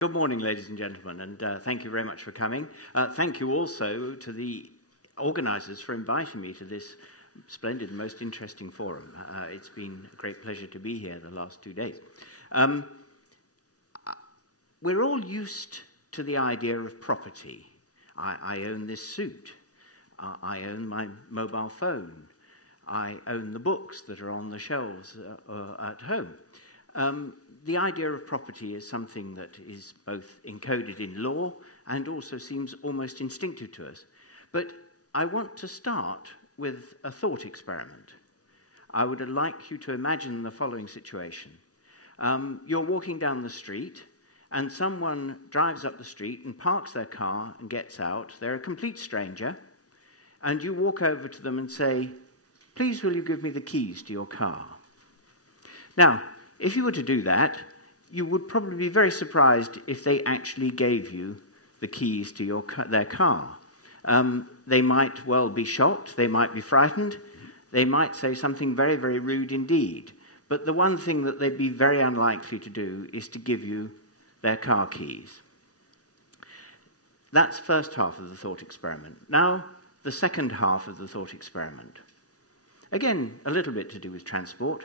Good morning, ladies and gentlemen, and thank you very much for coming. Thank you also to the organisers for inviting me to this splendid and most interesting forum. It's been a great pleasure to be here the last 2 days. We're all used to the idea of property. I own this suit. I own my mobile phone. I own the books that are on the shelves at home. The idea of property is something that is both encoded in law and also seems almost instinctive to us. But I want to start with a thought experiment. I would like you to imagine the following situation. You're walking down the street and someone drives up the street and parks their car and gets out. They're a complete stranger, and you walk over to them and say, "Please, will you give me the keys to your car?" Now, if you were to do that, you would probably be very surprised if they actually gave you the keys to their car. They might well be shocked, they might be frightened, they might say something very, very rude indeed. But the one thing that they'd be very unlikely to do is to give you their car keys. That's the first half of the thought experiment. Now, the second half of the thought experiment. Again, a little bit to do with transport.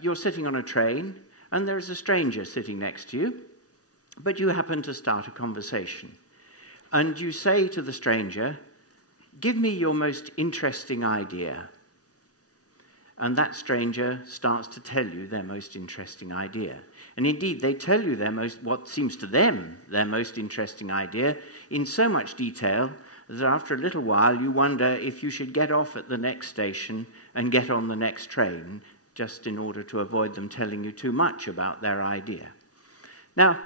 You're sitting on a train, and there is a stranger sitting next to you, but you happen to start a conversation. And you say to the stranger, "Give me your most interesting idea." And that stranger starts to tell you their most interesting idea. And indeed, they tell you what seems to them their most interesting idea in so much detail that after a little while you wonder if you should get off at the next station and get on the next train, just in order to avoid them telling you too much about their idea. Now,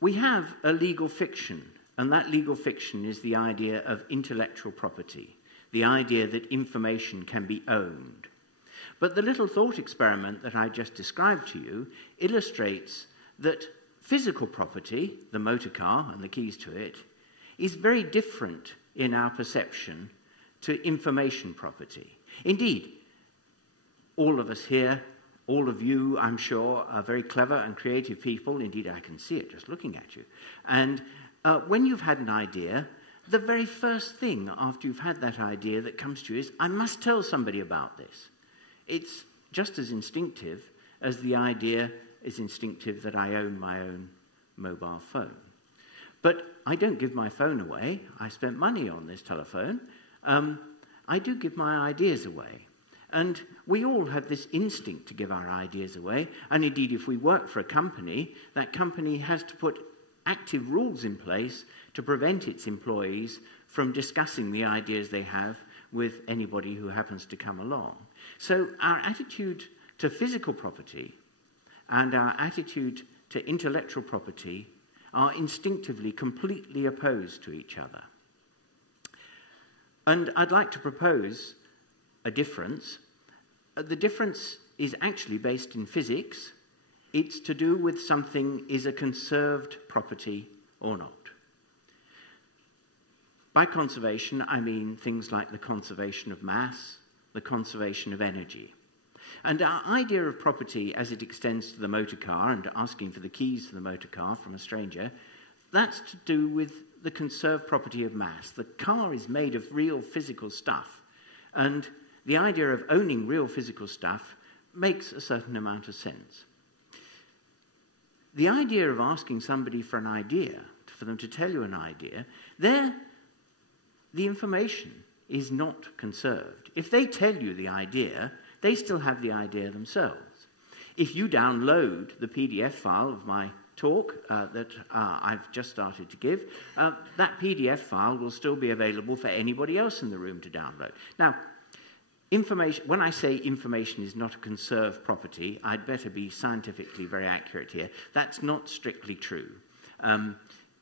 we have a legal fiction, and that legal fiction is the idea of intellectual property, the idea that information can be owned. But the little thought experiment that I just described to you illustrates that physical property, the motor car and the keys to it, is very different in our perception to information property. Indeed, all of us here, all of you, I'm sure, are very clever and creative people. Indeed, I can see it just looking at you. And when you've had an idea, the very first thing after you've had that idea that comes to you is, I must tell somebody about this. It's just as instinctive as the idea is instinctive that I own my own mobile phone. But I don't give my phone away. I spent money on this telephone. I do give my ideas away. And we all have this instinct to give our ideas away. And indeed, if we work for a company, that company has to put active rules in place to prevent its employees from discussing the ideas they have with anybody who happens to come along. So our attitude to physical property and our attitude to intellectual property are instinctively completely opposed to each other. And I'd like to propose a difference. The difference is actually based in physics. It's to do with something is a conserved property or not. By conservation, I mean things like the conservation of mass, the conservation of energy. And our idea of property as it extends to the motor car and asking for the keys to the motor car from a stranger, that's to do with the conserved property of mass. The car is made of real physical stuff, and the idea of owning real physical stuff makes a certain amount of sense. The idea of asking somebody for an idea, for them to tell you an idea, the information is not conserved. If they tell you the idea, they still have the idea themselves. If you download the PDF file of my talk that I've just started to give, that PDF file will still be available for anybody else in the room to download. Now, information, when I say information is not a conserved property, I'd better be scientifically very accurate here. That's not strictly true.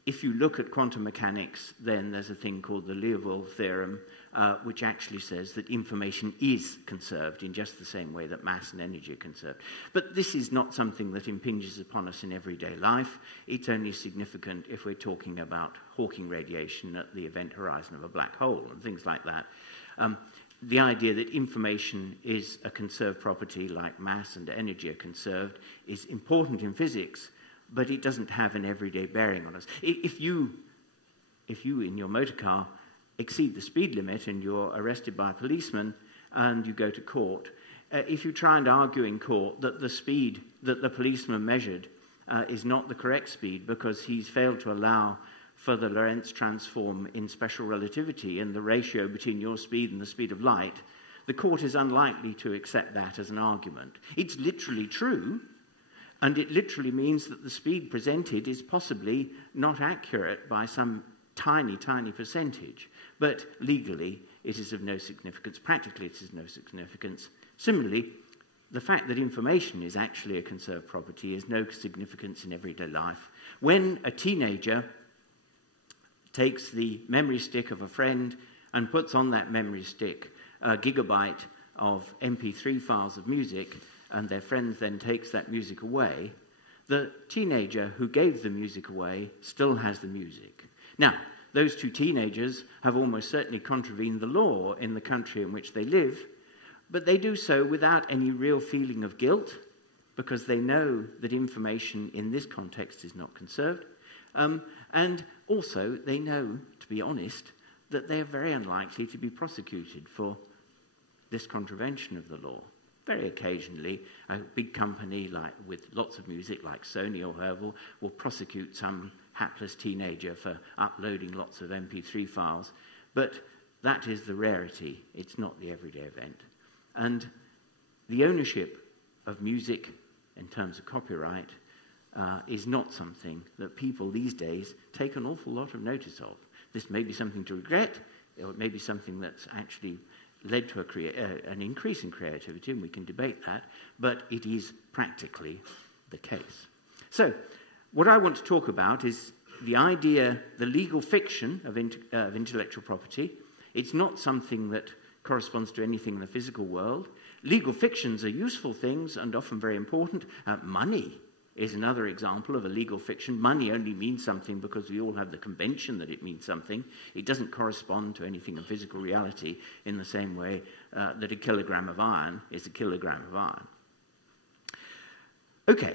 If you look at quantum mechanics, then there's a thing called the Liouville theorem, which actually says that information is conserved in just the same way that mass and energy are conserved. But this is not something that impinges upon us in everyday life. It's only significant if we're talking about Hawking radiation at the event horizon of a black hole and things like that. The idea that information is a conserved property like mass and energy are conserved is important in physics, but it doesn't have an everyday bearing on us. If you in your motor car exceed the speed limit and you're arrested by a policeman and you go to court, if you try and argue in court that the speed that the policeman measured is not the correct speed because he's failed to allow for the Lorentz transform in special relativity and the ratio between your speed and the speed of light, the court is unlikely to accept that as an argument. It's literally true, and it literally means that the speed presented is possibly not accurate by some tiny, tiny percentage. But legally, it is of no significance. Practically, it is of no significance. Similarly, the fact that information is actually a conserved property is no significance in everyday life. When a teenager takes the memory stick of a friend and puts on that memory stick a gigabyte of MP3 files of music, and their friend then takes that music away, the teenager who gave the music away still has the music. Now, those two teenagers have almost certainly contravened the law in the country in which they live, but they do so without any real feeling of guilt because they know that information in this context is not conserved. And also they know, to be honest, that they are very unlikely to be prosecuted for this contravention of the law. Very occasionally, a big company with lots of music like Sony or whoever will prosecute some hapless teenager for uploading lots of MP3 files, but that is the rarity. It's not the everyday event. And the ownership of music in terms of copyright is not something that people these days take an awful lot of notice of. This may be something to regret, or it may be something that's actually led to an increase in creativity, and we can debate that, but it is practically the case. So, what I want to talk about is the idea, the legal fiction of intellectual property. It's not something that corresponds to anything in the physical world. Legal fictions are useful things and often very important. Money is another example of a legal fiction. Money only means something because we all have the convention that it means something. It doesn't correspond to anything in physical reality in the same way that a kilogram of iron is a kilogram of iron. Okay,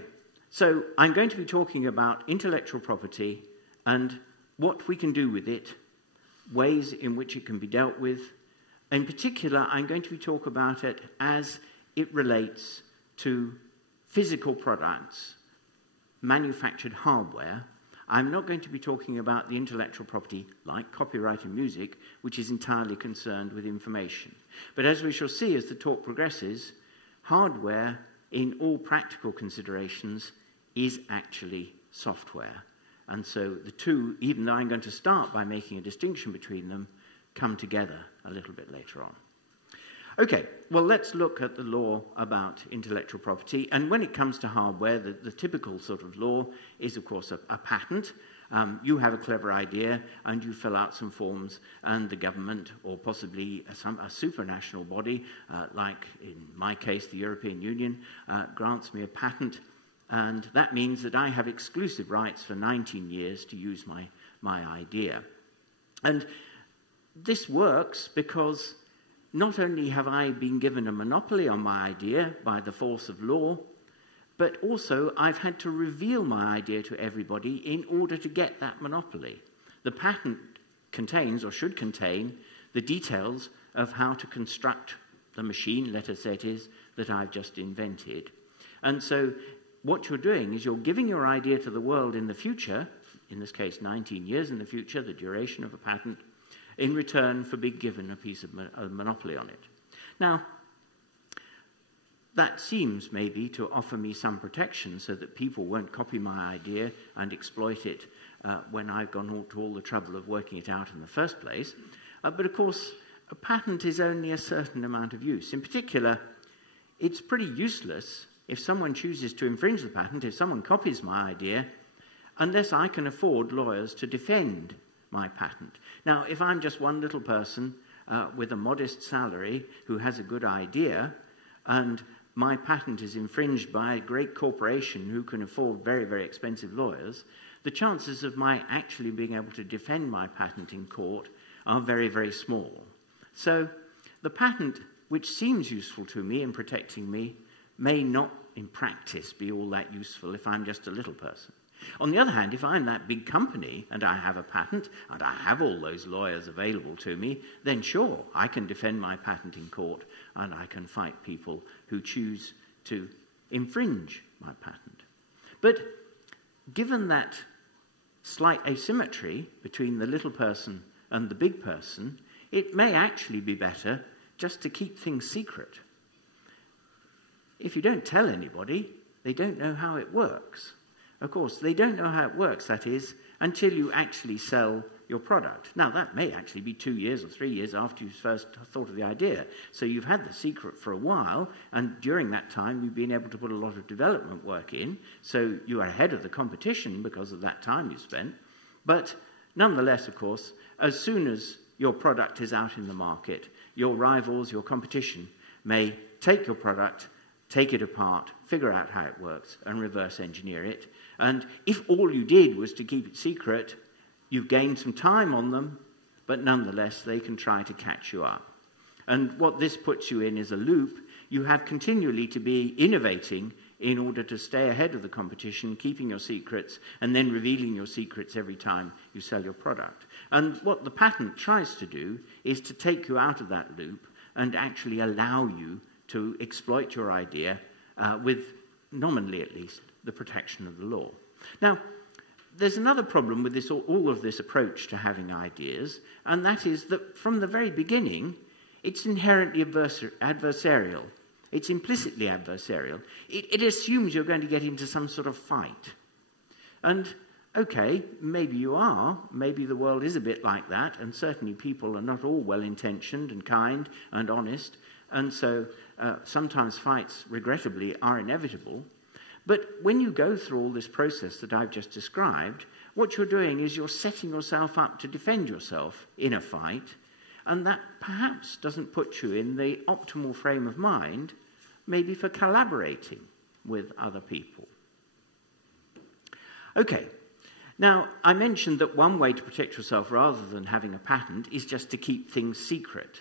so I'm going to be talking about intellectual property and what we can do with it, ways in which it can be dealt with. In particular, I'm going to be talking about it as it relates to physical products, manufactured hardware. I'm not going to be talking about the intellectual property like copyright in music, which is entirely concerned with information. But as we shall see as the talk progresses, hardware, in all practical considerations, is actually software. And so the two, even though I'm going to start by making a distinction between them, come together a little bit later on. Okay, well, let's look at the law about intellectual property. And when it comes to hardware, the typical sort of law is, of course, a patent. You have a clever idea, and you fill out some forms, and the government, or possibly a supranational body, like in my case, the European Union, grants me a patent. And that means that I have exclusive rights for 19 years to use my idea. And this works because not only have I been given a monopoly on my idea by the force of law, but also I've had to reveal my idea to everybody in order to get that monopoly. The patent contains, or should contain, the details of how to construct the machine, let us say it is, that I've just invented. And so what you're doing is you're giving your idea to the world in the future, in this case 19 years in the future, the duration of a patent, in return for being given a piece of a monopoly on it. Now, that seems maybe to offer me some protection so that people won't copy my idea and exploit it when I've gone to all the trouble of working it out in the first place. But of course, a patent is only a certain amount of use. In particular, it's pretty useless if someone chooses to infringe the patent, if someone copies my idea, unless I can afford lawyers to defend my patent. Now, if I'm just one little person with a modest salary who has a good idea, and my patent is infringed by a great corporation who can afford very, very expensive lawyers, the chances of my actually being able to defend my patent in court are very, very small. So the patent, which seems useful to me in protecting me, may not in practice be all that useful if I'm just a little person. On the other hand, if I'm that big company and I have a patent and I have all those lawyers available to me, then sure, I can defend my patent in court and I can fight people who choose to infringe my patent. But given that slight asymmetry between the little person and the big person, it may actually be better just to keep things secret. If you don't tell anybody, they don't know how it works. Of course, they don't know how it works, that is, until you actually sell your product. Now, that may actually be 2 years or 3 years after you first thought of the idea. So you've had the secret for a while, and during that time, you've been able to put a lot of development work in, so you are ahead of the competition because of that time you spent. But nonetheless, of course, as soon as your product is out in the market, your rivals, your competition, may take your product, take it apart, figure out how it works, and reverse engineer it. And if all you did was to keep it secret, you've gained some time on them, but nonetheless, they can try to catch you up. And what this puts you in is a loop. You have continually to be innovating in order to stay ahead of the competition, keeping your secrets, and then revealing your secrets every time you sell your product. And what the patent tries to do is to take you out of that loop and actually allow you to exploit your idea with, nominally at least, the protection of the law. Now, there's another problem with this, all of this approach to having ideas, and that is that from the very beginning, it's inherently adversarial. It's implicitly adversarial. It assumes you're going to get into some sort of fight. And, okay, maybe you are. Maybe the world is a bit like that, and certainly people are not all well-intentioned and kind and honest, and so sometimes fights, regrettably, are inevitable. But when you go through all this process that I've just described, what you're doing is you're setting yourself up to defend yourself in a fight, and that perhaps doesn't put you in the optimal frame of mind, maybe for collaborating with other people. Okay, now I mentioned that one way to protect yourself rather than having a patent is just to keep things secret.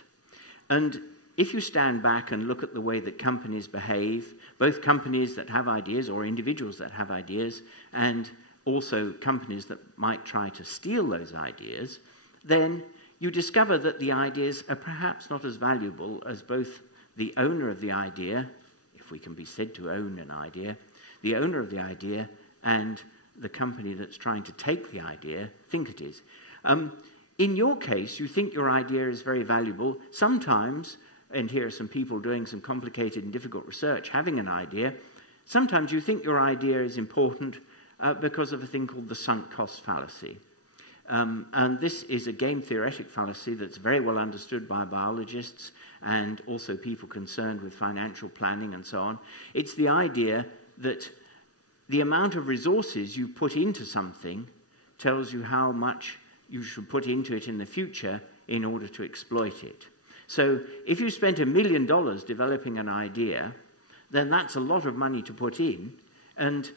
And if you stand back and look at the way that companies behave, both companies that have ideas or individuals that have ideas, and also companies that might try to steal those ideas, then you discover that the ideas are perhaps not as valuable as both the owner of the idea, if we can be said to own an idea, the owner of the idea and the company that's trying to take the idea think it is. In your case, you think your idea is very valuable. Sometimes, and here are some people doing some complicated and difficult research, having an idea, sometimes you think your idea is important because of a thing called the sunk cost fallacy. And this is a game theoretic fallacy that's very well understood by biologists and also people concerned with financial planning and so on. It's the idea that the amount of resources you put into something tells you how much you should put into it in the future in order to exploit it. So if you spent $1 million developing an idea, then that's a lot of money to put in. And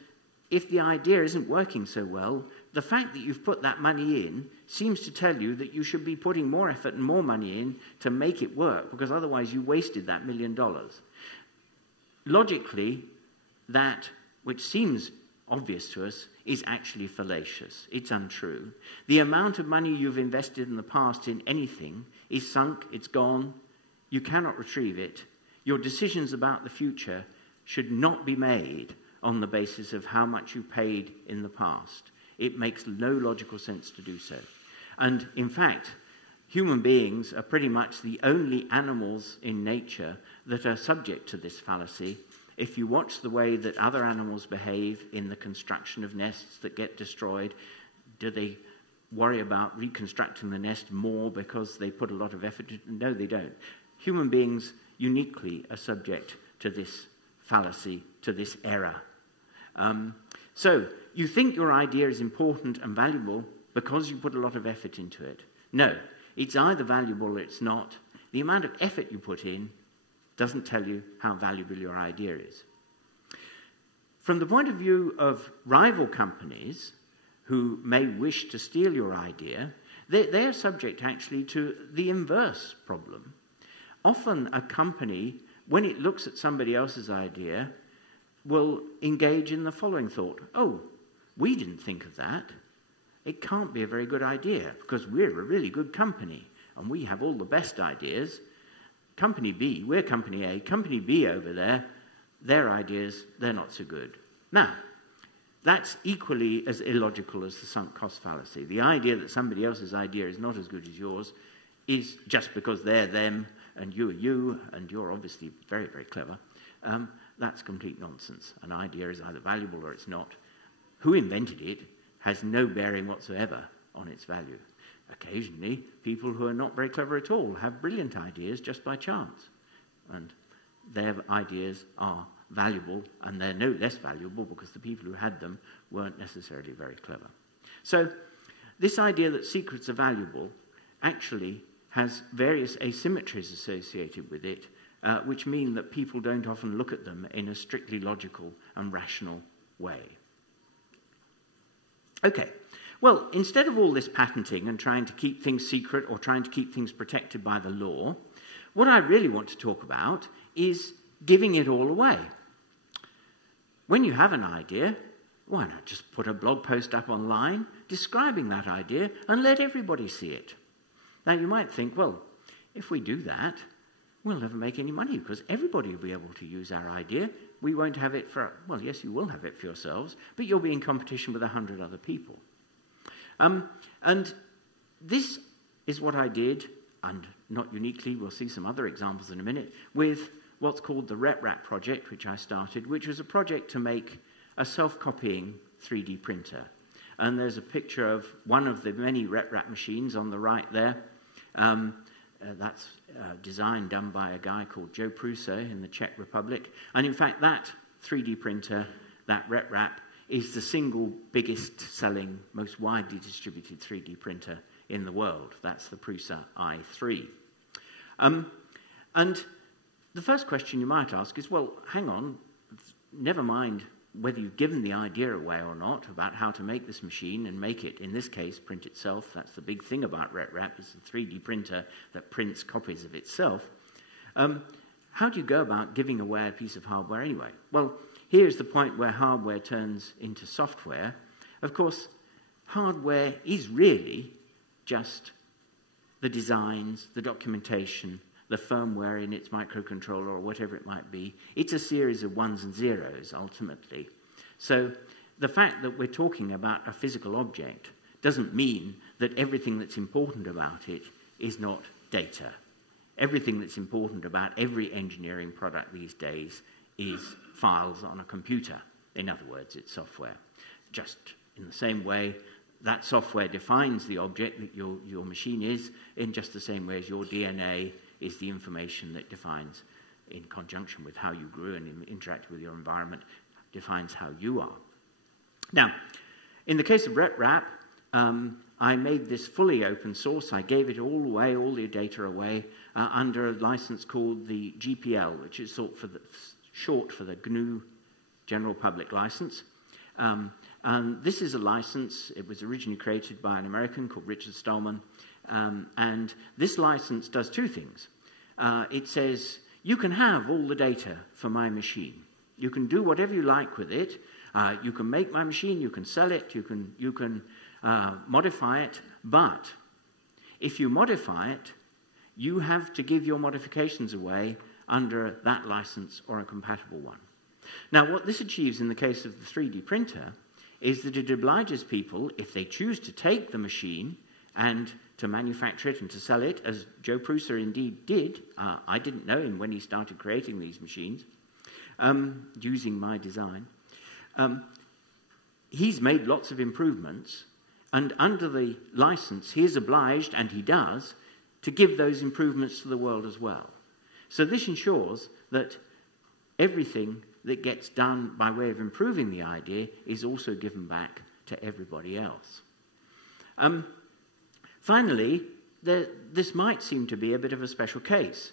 if the idea isn't working so well, the fact that you've put that money in seems to tell you that you should be putting more effort and more money in to make it work, because otherwise you wasted that $1 million. Logically, that, which seems obvious to us, is actually fallacious. It's untrue. The amount of money you've invested in the past in anything is sunk, it's gone, you cannot retrieve it. Your decisions about the future should not be made on the basis of how much you paid in the past. It makes no logical sense to do so. And in fact, human beings are pretty much the only animals in nature that are subject to this fallacy. If you watch the way that other animals behave in the construction of nests that get destroyed, do they worry about reconstructing the nest more because they put a lot of effort into it? No, they don't. Human beings uniquely are subject to this fallacy, to this error. So you think your idea is important and valuable because you put a lot of effort into it. No, it's either valuable or it's not. The amount of effort you put in doesn't tell you how valuable your idea is. From the point of view of rival companies who may wish to steal your idea, they are subject actually to the inverse problem. Often a company, when it looks at somebody else's idea, will engage in the following thought. Oh, we didn't think of that, it can't be a very good idea because we're a really good company and we have all the best ideas. Company B, we're company A, company B over there, their ideas, they're not so good. Now, that's equally as illogical as the sunk cost fallacy. The idea that somebody else's idea is not as good as yours is just because they're them and you are you, and you're obviously very, very clever. That's complete nonsense. An idea is either valuable or it's not. Who invented it has no bearing whatsoever on its value. Occasionally, people who are not very clever at all have brilliant ideas just by chance. And their ideas are valuable, and they're no less valuable because the people who had them weren't necessarily very clever. So this idea that secrets are valuable actually has various asymmetries associated with it, which mean that people don't often look at them in a strictly logical and rational way. Okay, well, instead of all this patenting and trying to keep things secret or trying to keep things protected by the law, what I really want to talk about is giving it all away. When you have an idea, why not just put a blog post up online describing that idea and let everybody see it? Now, you might think, well, if we do that, we'll never make any money because everybody will be able to use our idea. We won't have it for, well, yes, you will have it for yourselves, but you'll be in competition with 100 other people. And this is what I did, and not uniquely, we'll see some other examples in a minute, with what's called the RepRap project, which I started, which was a project to make a self-copying 3D printer. And there's a picture of one of the many RepRap machines on the right there. That's a design done by a guy called Joe Prusa in the Czech Republic. And in fact, that 3D printer, that RepRap, is the single biggest selling, most widely distributed 3D printer in the world. That's the Prusa i3. And the first question you might ask is, well, hang on, never mind whether you've given the idea away or not about how to make this machine and make it, in this case, print itself. That's the big thing about RepRap, it's a 3D printer that prints copies of itself. How do you go about giving away a piece of hardware anyway? Well, here's the point where hardware turns into software. Of course, hardware is really just the designs, the documentation, the firmware in its microcontroller or whatever it might be. It's a series of ones and zeros, ultimately. So the fact that we're talking about a physical object doesn't mean that everything that's important about it is not data. Everything that's important about every engineering product these days is files on a computer. In other words, it's software. Just in the same way, that software defines the object that your machine is, in just the same way as your DNA is the information that defines, in conjunction with how you grew and interact with your environment, defines how you are. Now, in the case of RepRap, I made this fully open source. I gave it all away, all the data away, under a license called the GPL, which is short for the GNU General Public License. And this is a license. It was originally created by an American called Richard Stallman. And this license does two things. It says, you can have all the data for my machine. You can do whatever you like with it. You can make my machine, you can sell it, you can modify it, but if you modify it, you have to give your modifications away under that license or a compatible one. Now, what this achieves in the case of the 3D printer is that it obliges people, if they choose to take the machine and to manufacture it and to sell it, as Joe Prusa indeed did. I didn't know him when he started creating these machines, using my design. He's made lots of improvements, and under the license, he is obliged, and he does, to give those improvements to the world as well. So this ensures that everything that gets done by way of improving the idea is also given back to everybody else. Finally, this might seem to be a bit of a special case.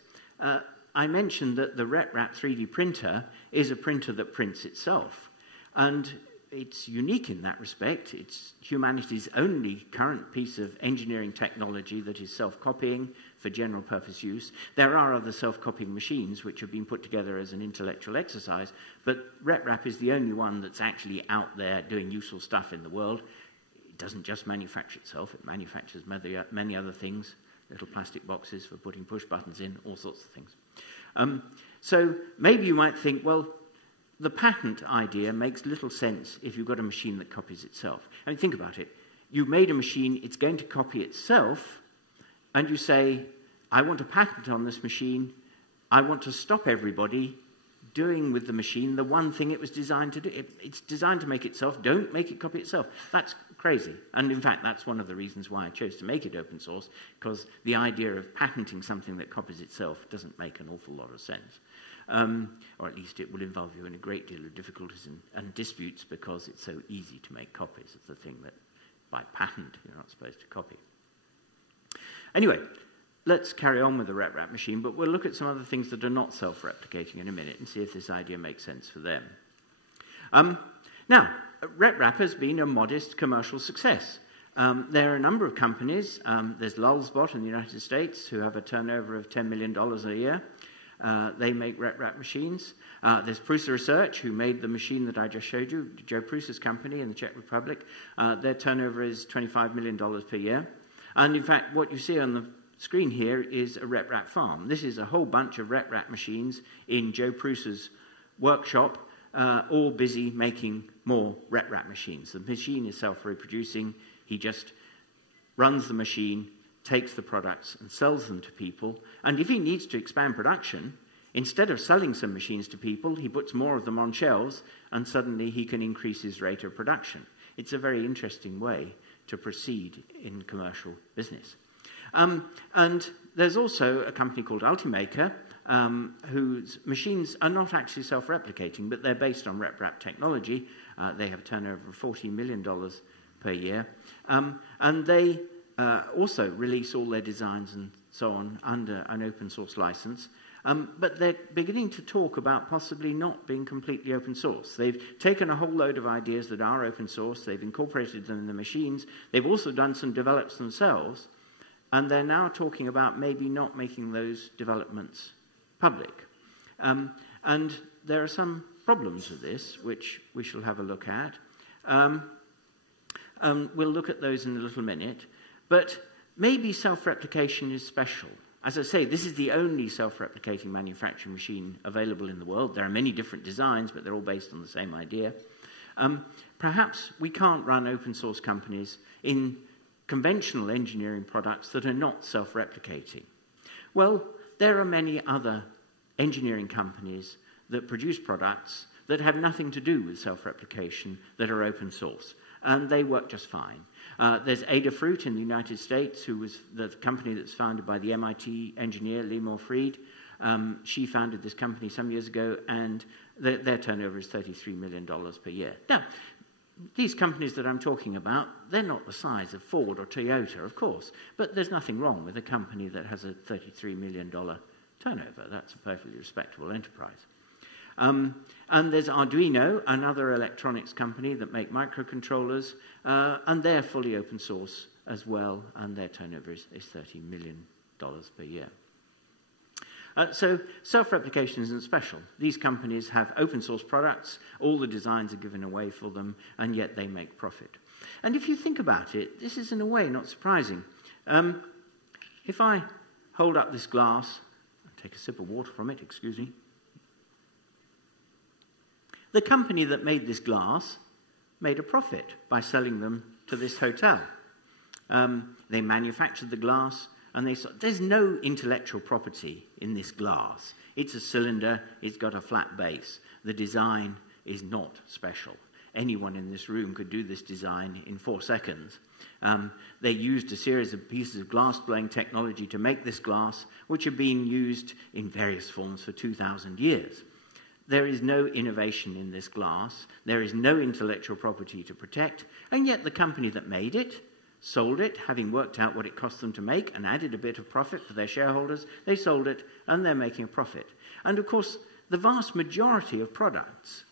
I mentioned that the RepRap 3D printer is a printer that prints itself. And it's unique in that respect. It's humanity's only current piece of engineering technology that is self-copying for general purpose use. There are other self-copying machines which have been put together as an intellectual exercise, but RepRap is the only one that's actually out there doing useful stuff in the world. It doesn't just manufacture itself, it manufactures many other things, little plastic boxes for putting push buttons in, all sorts of things. So maybe you might think, well, the patent idea makes little sense if you've got a machine that copies itself. I mean, think about it. You've made a machine, it's going to copy itself, and you say, I want a patent on this machine. I want to stop everybody doing with the machine the one thing it was designed to do. It's designed to make itself. Don't make it copy itself. That's crazy. And in fact, that's one of the reasons why I chose to make it open source, because the idea of patenting something that copies itself doesn't make an awful lot of sense. Or at least it will involve you in a great deal of difficulties and disputes, because it's so easy to make copies of the thing that by patent you're not supposed to copy. Anyway, let's carry on with the RepRap machine, but we'll look at some other things that are not self-replicating in a minute and see if this idea makes sense for them. Now, RepRap has been a modest commercial success. There are a number of companies. There's Lulzbot in the United States, who have a turnover of $10 million a year. They make RepRap machines. There's Prusa Research, who made the machine that I just showed you, Joe Prusa's company in the Czech Republic. Their turnover is $25 million per year. And in fact, what you see on the screen here is a RepRap farm. This is a whole bunch of RepRap machines in Joe Prusa's workshop, all busy making more RepRap machines. The machine is self-reproducing. He just runs the machine, takes the products and sells them to people. And if he needs to expand production, instead of selling some machines to people, he puts more of them on shelves, and suddenly he can increase his rate of production. It's a very interesting way to proceed in commercial business. And there's also a company called Ultimaker, whose machines are not actually self-replicating, but they're based on RepRap technology. They have a turnover of $40 million per year. And they also release all their designs and so on under an open source license. But they're beginning to talk about possibly not being completely open source. They've taken a whole load of ideas that are open source. They've incorporated them in the machines. They've also done some develops themselves. And they're now talking about maybe not making those developments public. And there are some problems with this, which we shall have a look at. We'll look at those in a little minute. But maybe self-replication is special. As I say, this is the only self-replicating manufacturing machine available in the world. There are many different designs, but they're all based on the same idea. Perhaps we can't run open source companies in conventional engineering products that are not self-replicating. Well, there are many other engineering companies that produce products that have nothing to do with self-replication that are open source, and they work just fine. There's Adafruit in the United States, who was the company that's founded by the MIT engineer Limor Fried. She founded this company some years ago, and their turnover is $33 million per year. Now, these companies that I'm talking about, they're not the size of Ford or Toyota, of course, but there's nothing wrong with a company that has a $33 million turnover. That's a perfectly respectable enterprise. And there's Arduino, another electronics company that make microcontrollers, and they're fully open source as well, and their turnover is $30 million per year. So self-replication isn't special. These companies have open source products, all the designs are given away for them, and yet they make profit. And if you think about it, this is in a way not surprising. If I hold up this glass, I'll take a sip of water from it, excuse me. The company that made this glass made a profit by selling them to this hotel. They manufactured the glass, and they saw there's no intellectual property in this glass. It's a cylinder, it's got a flat base. The design is not special. Anyone in this room could do this design in 4 seconds. They used a series of pieces of glass-blowing technology to make this glass, which have been used in various forms for 2,000 years. There is no innovation in this glass. There is no intellectual property to protect, and yet the company that made it sold it, having worked out what it cost them to make and added a bit of profit for their shareholders. They sold it, and they're making a profit. And of course, the vast majority of products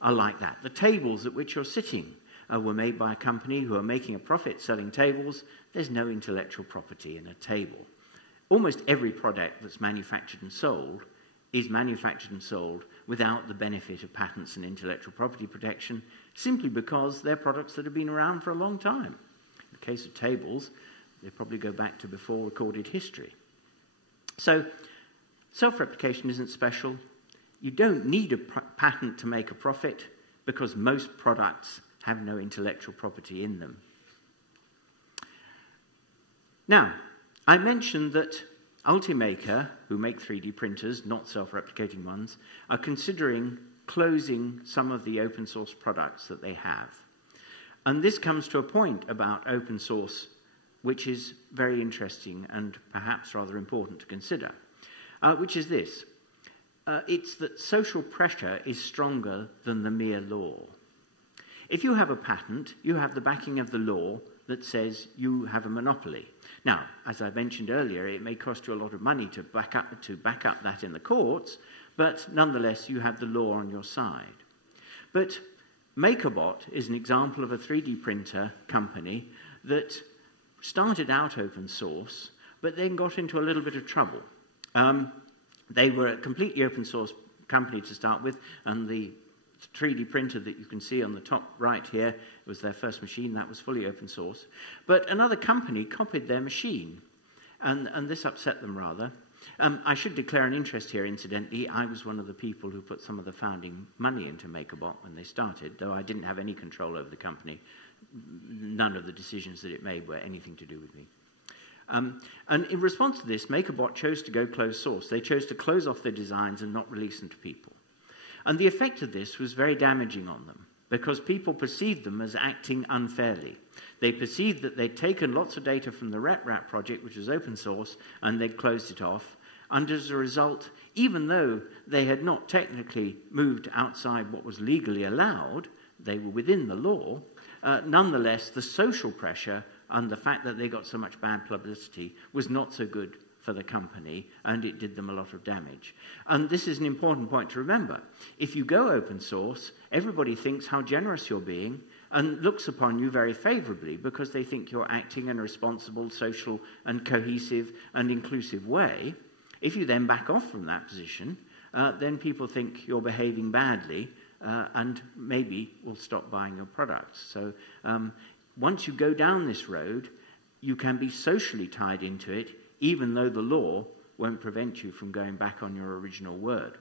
are like that. The tables at which you're sitting were made by a company who are making a profit selling tables. There's no intellectual property in a table. Almost every product that's manufactured and sold is manufactured and sold without the benefit of patents and intellectual property protection, simply because they're products that have been around for a long time. In the case of tables, they probably go back to before recorded history. So self-replication isn't special. You don't need a patent to make a profit because most products have no intellectual property in them. Now, I mentioned that Ultimaker, who make 3D printers, not self-replicating ones, are considering closing some of the open source products that they have. And this comes to a point about open source which is very interesting and perhaps rather important to consider, which is this. It's that social pressure is stronger than the mere law. If you have a patent, you have the backing of the law that says you have a monopoly. Now, as I mentioned earlier, it may cost you a lot of money to back up that in the courts, but nonetheless you have the law on your side. But MakerBot is an example of a 3D printer company that started out open source, but then got into a little bit of trouble. They were a completely open source company to start with, and the 3D printer that you can see on the top right here was their first machine. That was fully open source. But another company copied their machine, and this upset them rather. I should declare an interest here, incidentally. I was one of the people who put some of the founding money into MakerBot when they started, though I didn't have any control over the company. None of the decisions that it made were anything to do with me. And in response to this, MakerBot chose to go closed source. They chose to close off their designs and not release them to people. And the effect of this was very damaging on them, because people perceived them as acting unfairly. They perceived that they'd taken lots of data from the RepRap project, which was open source, and they'd closed it off. And as a result, even though they had not technically moved outside what was legally allowed, they were within the law, nonetheless, the social pressure and the fact that they got so much bad publicity was not so good for the company, and it did them a lot of damage. And this is an important point to remember. If you go open source, everybody thinks how generous you're being and looks upon you very favorably because they think you're acting in a responsible, social, and cohesive and inclusive way. If you then back off from that position, then people think you're behaving badly and maybe will stop buying your products. So once you go down this road, you can be socially tied into it, even though the law won't prevent you from going back on your original word.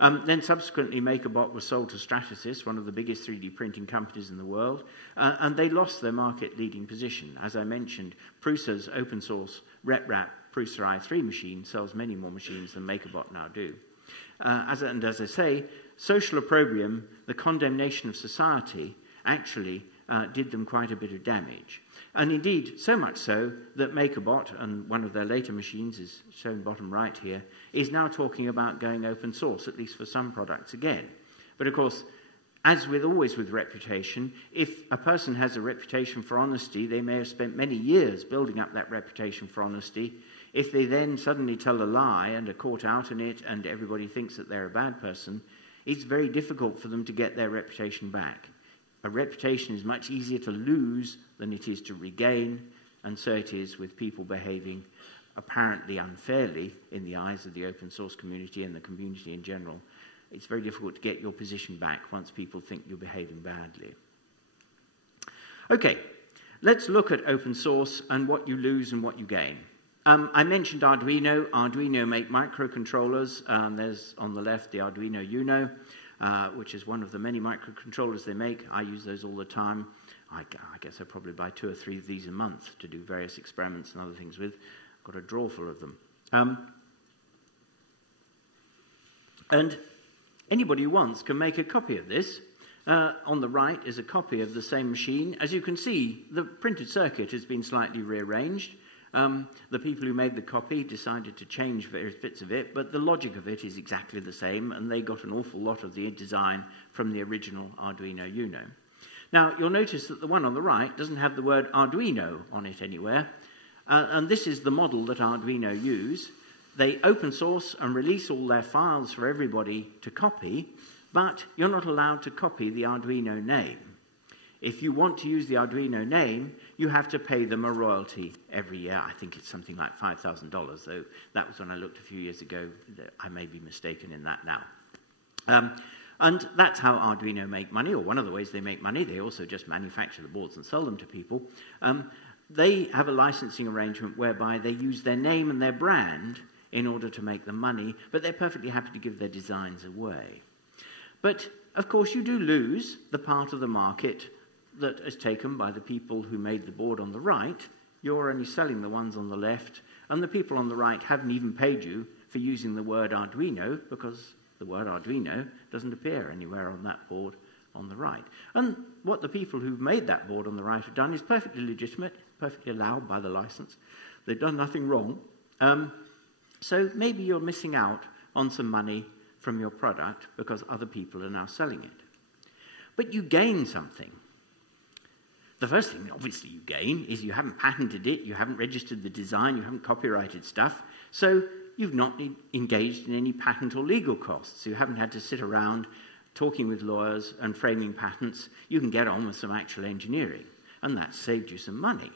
Then subsequently, MakerBot was sold to Stratasys, one of the biggest 3D printing companies in the world, and they lost their market-leading position. As I mentioned, Prusa's open source RepRap Prusa i3 machine sells many more machines than MakerBot now do. As I say, social opprobrium, the condemnation of society, actually did them quite a bit of damage. And indeed, so much so that MakerBot, and one of their later machines is shown bottom right here, is now talking about going open source, at least for some products again. But of course, as with always with reputation, if a person has a reputation for honesty, they may have spent many years building up that reputation for honesty. If they then suddenly tell a lie and are caught out in it and everybody thinks that they're a bad person, it's very difficult for them to get their reputation back. A reputation is much easier to lose than it is to regain, and so it is with people behaving apparently unfairly in the eyes of the open source community and the community in general. It's very difficult to get your position back once people think you're behaving badly. Okay, let's look at open source and what you lose and what you gain. I mentioned Arduino. Arduino make microcontrollers. There's on the left the Arduino Uno, which is one of the many microcontrollers they make. I use those all the time. I guess I probably buy 2 or 3 of these a month to do various experiments and other things with. I've got a drawer full of them. And anybody who wants can make a copy of this. On the right is a copy of the same machine. As you can see, the printed circuit has been slightly rearranged. The people who made the copy decided to change various bits of it, but the logic of it is exactly the same, and they got an awful lot of the design from the original Arduino Uno. Now, you'll notice that the one on the right doesn't have the word Arduino on it anywhere, and this is the model that Arduino use. They open source and release all their files for everybody to copy, but you're not allowed to copy the Arduino name. If you want to use the Arduino name, you have to pay them a royalty every year. I think it's something like $5,000, though that was when I looked a few years ago. I may be mistaken in that now. And that's how Arduino make money, or one of the ways they make money. They also just manufacture the boards and sell them to people. They have a licensing arrangement whereby they use their name and their brand in order to make the money, but they're perfectly happy to give their designs away. But, of course, you do lose the part of the market that is taken by the people who made the board on the right. You're only selling the ones on the left, and the people on the right haven't even paid you for using the word Arduino, because the word Arduino doesn't appear anywhere on that board on the right. And what the people who've made that board on the right have done is perfectly legitimate, perfectly allowed by the license. They've done nothing wrong. So maybe you're missing out on some money from your product because other people are now selling it. But you gain something. The first thing, obviously, you gain is you haven't patented it, you haven't registered the design, you haven't copyrighted stuff, so you've not engaged in any patent or legal costs. You haven't had to sit around talking with lawyers and framing patents. You can get on with some actual engineering, and that's saved you some money.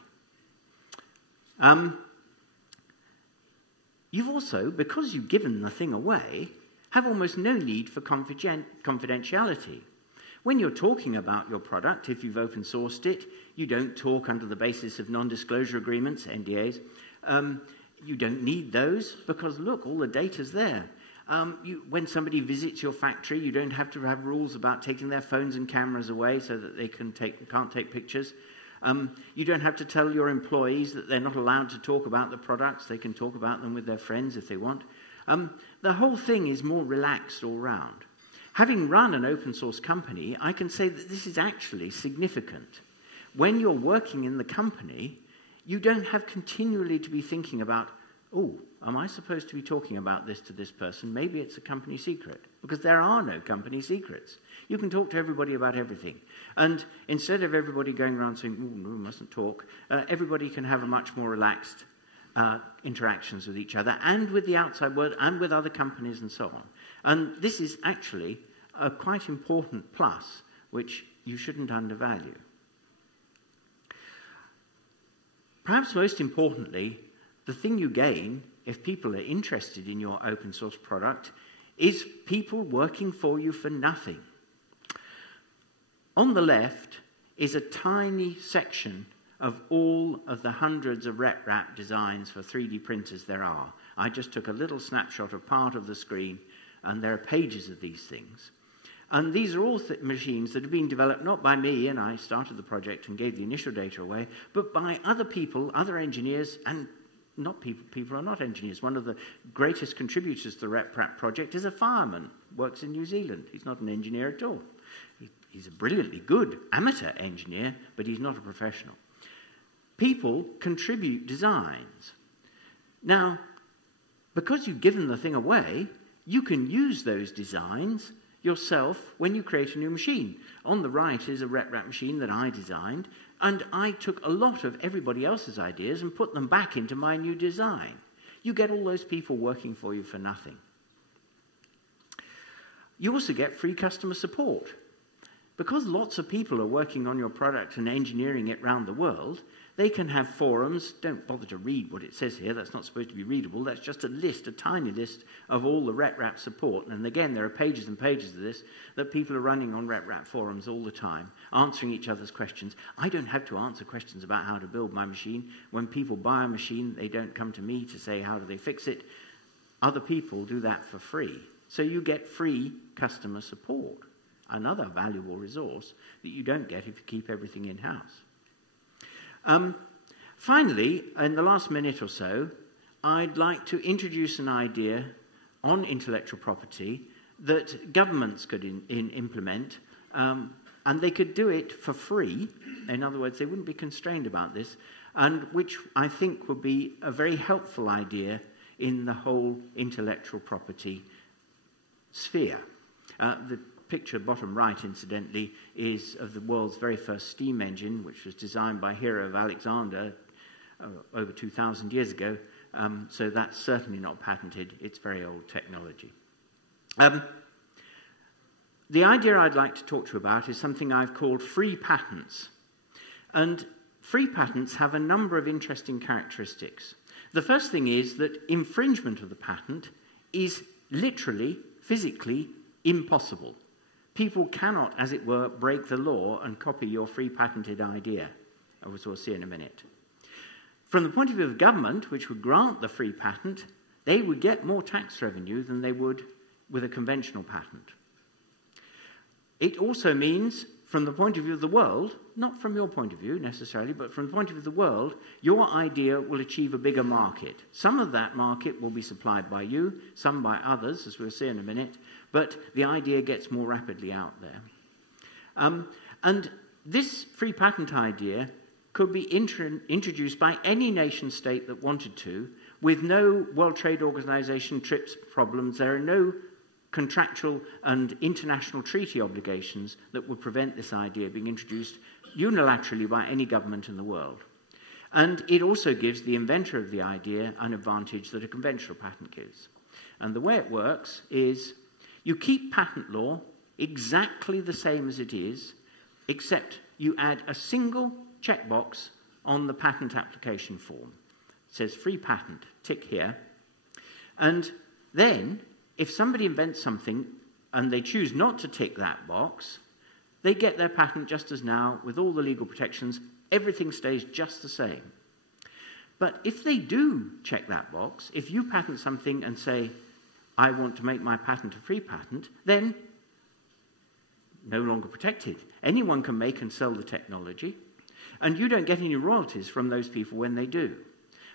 You've also, because you've given the thing away, have almost no need for confidentiality. When you're talking about your product, if you've open sourced it, you don't talk under the basis of non-disclosure agreements, NDAs. You don't need those because, look, all the data's there. When somebody visits your factory, you don't have to have rules about taking their phones and cameras away so that they can't take pictures. You don't have to tell your employees that they're not allowed to talk about the products. They can talk about them with their friends if they want. The whole thing is more relaxed all round. Having run an open source company, I can say that this is actually significant. When you're working in the company, you don't have continually to be thinking about, oh, am I supposed to be talking about this to this person? Maybe it's a company secret, because there are no company secrets. You can talk to everybody about everything. And instead of everybody going around saying, oh, no, we mustn't talk, everybody can have a much more relaxed interactions with each other and with the outside world and with other companies and so on. And this is actually a quite important plus, which you shouldn't undervalue. Perhaps most importantly, the thing you gain, if people are interested in your open source product, is people working for you for nothing. On the left is a tiny section of all of the hundreds of RepRap designs for 3D printers there are. I just took a little snapshot of part of the screen, and there are pages of these things. And these are all machines that have been developed not by me, and I started the project and gave the initial data away, but by other people, other engineers, and not people are not engineers. One of the greatest contributors to the RepRap project is a fireman, works in New Zealand. He's not an engineer at all. He's a brilliantly good amateur engineer, but he's not a professional. People contribute designs. Now, because you've given the thing away, you can use those designs yourself when you create a new machine. On the right is a RepRap machine that I designed, and I took a lot of everybody else's ideas and put them back into my new design. You get all those people working for you for nothing. You also get free customer support. Because lots of people are working on your product and engineering it around the world, they can have forums. Don't bother to read what it says here. That's not supposed to be readable. That's just a list, a tiny list of all the RepRap support. And again, there are pages and pages of this that people are running on RepRap forums all the time, answering each other's questions. I don't have to answer questions about how to build my machine. When people buy a machine, they don't come to me to say, how do they fix it? Other people do that for free. So you get free customer support, another valuable resource that you don't get if you keep everything in-house. Finally, in the last minute or so, I'd like to introduce an idea on intellectual property that governments could implement, and they could do it for free. In other words, they wouldn't be constrained about this, and which I think would be a very helpful idea in the whole intellectual property sphere. The picture bottom right, incidentally, is of the world's very first steam engine, which was designed by Hero of Alexander over 2,000 years ago. So that's certainly not patented. It's very old technology. the idea I'd like to talk to you about is something I've called free patents. And free patents have a number of interesting characteristics. The first thing is that infringement of the patent is literally, physically impossible. People cannot, as it were, break the law and copy your free patented idea, as we'll see in a minute. From the point of view of the government, which would grant the free patent, they would get more tax revenue than they would with a conventional patent. It also means, from the point of view of the world, not from your point of view necessarily, but from the point of view of the world, your idea will achieve a bigger market. Some of that market will be supplied by you, some by others, as we'll see in a minute, but the idea gets more rapidly out there. And this free patent idea could be introduced by any nation state that wanted to, with no World Trade Organization TRIPS problems. There are no contractual and international treaty obligations that would prevent this idea being introduced unilaterally by any government in the world. And it also gives the inventor of the idea an advantage that a conventional patent gives. And the way it works is you keep patent law exactly the same as it is, except you add a single checkbox on the patent application form. It says free patent, tick here. And then, if somebody invents something and they choose not to tick that box, they get their patent just as now, with all the legal protections. Everything stays just the same. But if they do check that box, if you patent something and say, I want to make my patent a free patent, then no longer protected. Anyone can make and sell the technology, and you don't get any royalties from those people when they do.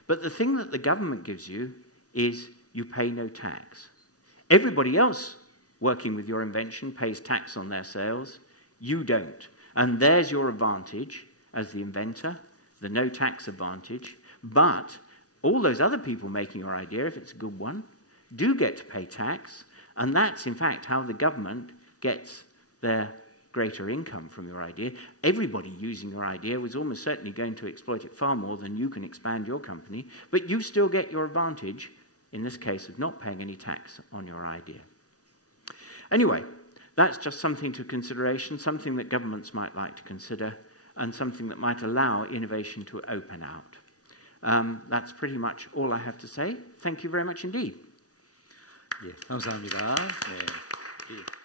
But the thing that the government gives you is you pay no tax. Everybody else working with your invention pays tax on their sales. You don't. And there's your advantage as the inventor, the no tax advantage. But all those other people making your idea, if it's a good one, do get to pay tax. And that's, in fact, how the government gets their greater income from your idea. Everybody using your idea was almost certainly going to exploit it far more than you can expand your company. But you still get your advantage, in this case, of not paying any tax on your idea. Anyway, that's just something to consideration, something that governments might like to consider, and something that might allow innovation to open out. That's pretty much all I have to say. Thank you very much indeed. 예, 감사합니다. 네.